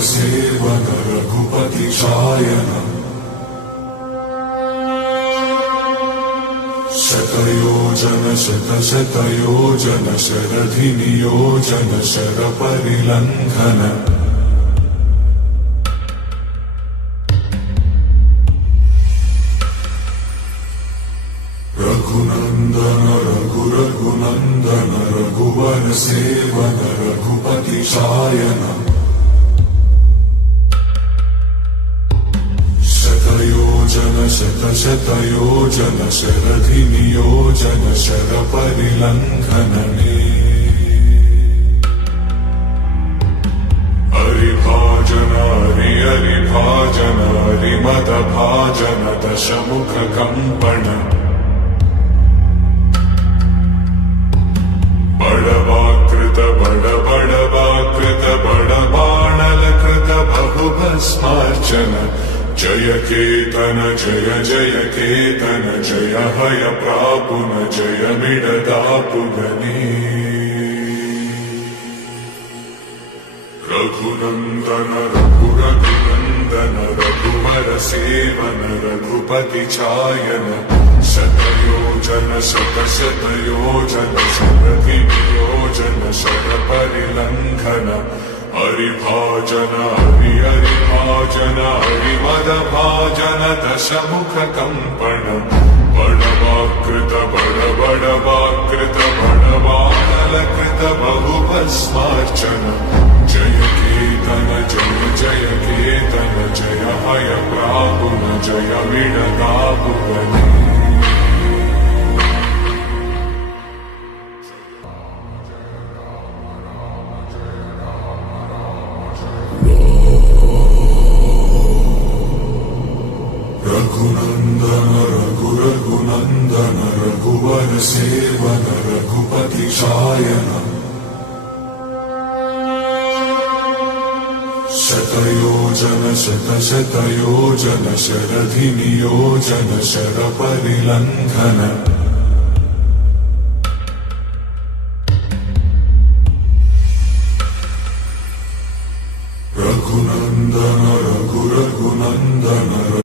seven Raghupati Shayan शतयोजन शतशतयोजन शरधि नियोजन sir परिलंघन Raghunandan Raghunandan रघुवर seven Raghupati Shayan शतयोजन शतशतयोजन शरधि नियोजन sir परिलंघनने हरिभाजन हरिभाजन हरिमद भाजन दशमुख कंपन बड़वाकृत बड़बाणलकृत बहुभस्मार्चन जय केतन जय जय केतन जय हय प्रापुन जय मिडदापुगने रघुनंदन रघुनंदन रघुवर सेवन रघुपति चायन शतयोजन शतशतयोजन शरधि नियोजन शर परिलंघन हरिभाजन हरिभाजन हरिमद भाजन दशमुख कंपन बड़वाकृत बड़बाणलकृत बहुभस्मार्चन जय केतन जय जय केतन जय हय प्रापुन जय मिडदापुगने रघुनंदन रघुनंदन रघुवर सेवन रघुपति शायन शतयोजन शतशतयोजन शरधि नियोजन शर परिलंघन